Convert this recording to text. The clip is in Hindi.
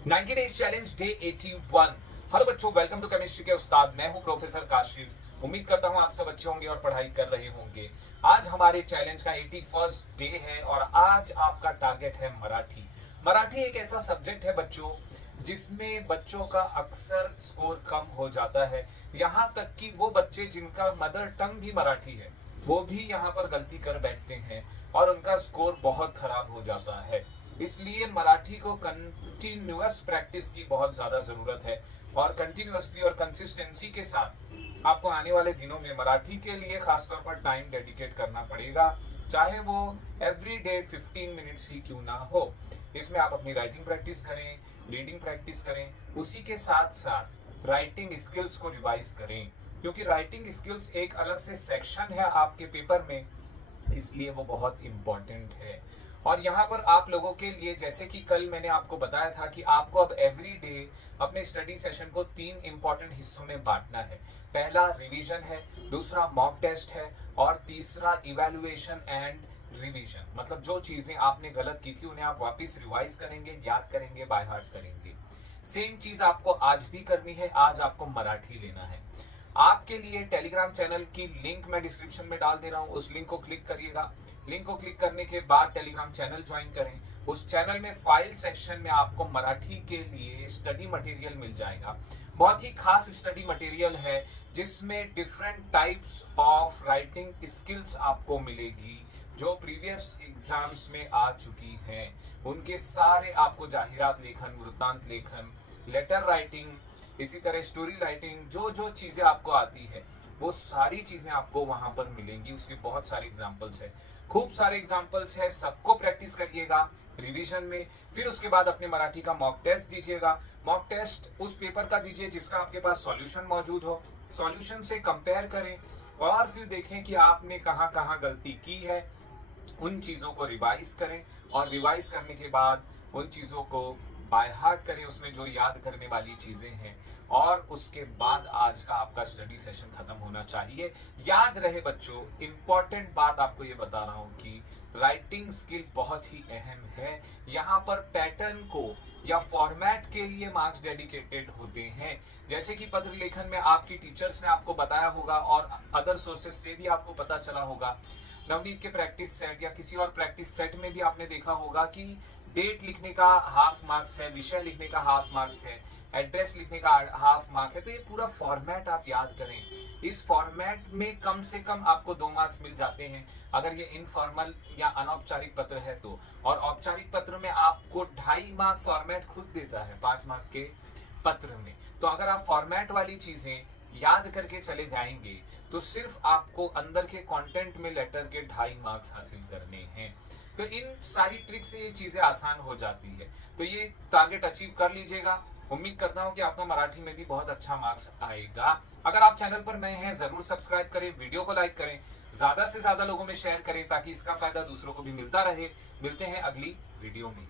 90 डेज चैलेंज डे 81। हेलो बच्चों, वेलकम टू केमिस्ट्री के उस्ताद। मैं हूं प्रोफेसर काशिफ। उम्मीद करता हूं आप सब अच्छे होंगे और पढ़ाई कर रहे होंगे। आज हमारे चैलेंज का 81st डे है और आज आपका टारगेट है मराठी। मराठी एक ऐसा सब्जेक्ट है बच्चों जिसमें बच्चों का अक्सर स्कोर कम हो जाता है। यहां तक कि वो बच्चे जिनका मदर टंग भी मराठी है वो भी यहाँ पर गलती कर बैठते हैं और उनका स्कोर बहुत खराब हो जाता है। इसलिए मराठी को कंटिन्यूअस प्रैक्टिस की बहुत ज्यादा जरूरत है और कंटिन्यूअसली और कंसिस्टेंसी के साथ आपको आने वाले दिनों में मराठी के लिए खासतौर पर टाइम डेडिकेट करना पड़ेगा, चाहे वो एवरी डे 15 मिनट्स ही क्यों ना हो। इसमें आप अपनी राइटिंग प्रैक्टिस करें, रीडिंग प्रैक्टिस करें, उसी के साथ साथ राइटिंग स्किल्स को रिवाइज करें, क्योंकि राइटिंग स्किल्स एक अलग से सेक्शन है आपके पेपर में, इसलिए वो बहुत इंपॉर्टेंट है। और यहाँ पर आप लोगों के लिए, जैसे कि कल मैंने आपको बताया था कि आपको अब एवरी डे अपने स्टडी सेशन को 3 इंपॉर्टेंट हिस्सों में बांटना है। पहला रिवीजन है, दूसरा मॉक टेस्ट है और तीसरा इवैल्यूएशन एंड रिवीजन। मतलब जो चीजें आपने गलत की थी उन्हें आप वापस रिवाइज करेंगे, याद करेंगे, बाय हार्ट करेंगे। सेम चीज आपको आज भी करनी है। आज आपको मराठी लेना है। आपके लिए टेलीग्राम चैनल की लिंक मैं डिस्क्रिप्शन में डाल दे रहा हूं, उस लिंक को क्लिक करिएगा। लिंक को क्लिक करने के बाद टेलीग्राम चैनल ज्वाइन करें। उस चैनल में फाइल सेक्शन में आपको मराठी के लिए स्टडी मटेरियल मिल जाएगा। बहुत ही खास स्टडी मटेरियल है जिसमें different types of writing skills आपको मिलेगी जो प्रीवियस एग्जाम्स में आ चुकी हैं। उनके सारे आपको जाहिरात लेखन, वृत्तांत लेखन, लेटर राइटिंग, इसी तरह स्टोरी राइटिंग, जो जो चीजें आपको आती है वो सारी चीजें आपको वहां पर मिलेंगी। उसके बहुत सारे एग्जाम्पल्स है, खूब सारे एग्जाम्पल्स है। सबको प्रैक्टिस करिएगा रिवीजन में। फिर उसके बाद अपने मराठी का मॉक टेस्ट दीजिएगा। मॉक टेस्ट उस पेपर का दीजिए जिसका आपके पास सॉल्यूशन मौजूद हो। सॉल्यूशन से कंपेयर करें और फिर देखें कि आपने कहाँ कहाँ गलती की है। उन चीजों को रिवाइज करें और रिवाइज करने के बाद उन चीजों को बाय हार्ट करें, उसमें जो याद करने वाली चीजें हैं, और उसके बाद आज का आपका स्टडी सेशन खत्म होना चाहिए। याद रहे बच्चों, इंपॉर्टेंट बात आपको ये बता रहा हूं कि राइटिंग स्किल बहुत ही अहम है। यहाँ पर पैटर्न को या फॉर्मेट के लिए मार्क्स डेडिकेटेड होते हैं। जैसे कि पत्र लेखन में आपकी टीचर्स ने आपको बताया होगा और अदर सोर्सेस से भी आपको पता चला होगा। नवनीत के प्रैक्टिस सेट या किसी और प्रैक्टिस सेट में भी आपने देखा होगा कि डेट लिखने का हाफ मार्क्स है, विषय लिखने का हाफ मार्क्स है, एड्रेस लिखने का हाफ मार्क है। तो ये पूरा फॉर्मेट आप याद करें। इस फॉर्मेट में कम से कम आपको 2 मार्क्स मिल जाते हैं अगर ये इनफॉर्मल या अनौपचारिक पत्र है तो। और औपचारिक पत्र में आपको 2.5 मार्क फॉर्मेट खुद देता है 5 मार्क के पत्र में। तो अगर आप फॉर्मेट वाली चीजें याद करके चले जाएंगे तो सिर्फ आपको अंदर के कंटेंट में लेटर के 2.5 मार्क्स हासिल करने हैं। तो इन सारी ट्रिक से ये चीजें आसान हो जाती है। तो ये टारगेट अचीव कर लीजिएगा। उम्मीद करता हूं कि आपका मराठी में भी बहुत अच्छा मार्क्स आएगा। अगर आप चैनल पर नए हैं जरूर सब्सक्राइब करें, वीडियो को लाइक करें, ज्यादा से ज्यादा लोगों में शेयर करें ताकि इसका फायदा दूसरों को भी मिलता रहे। मिलते हैं अगली वीडियो में।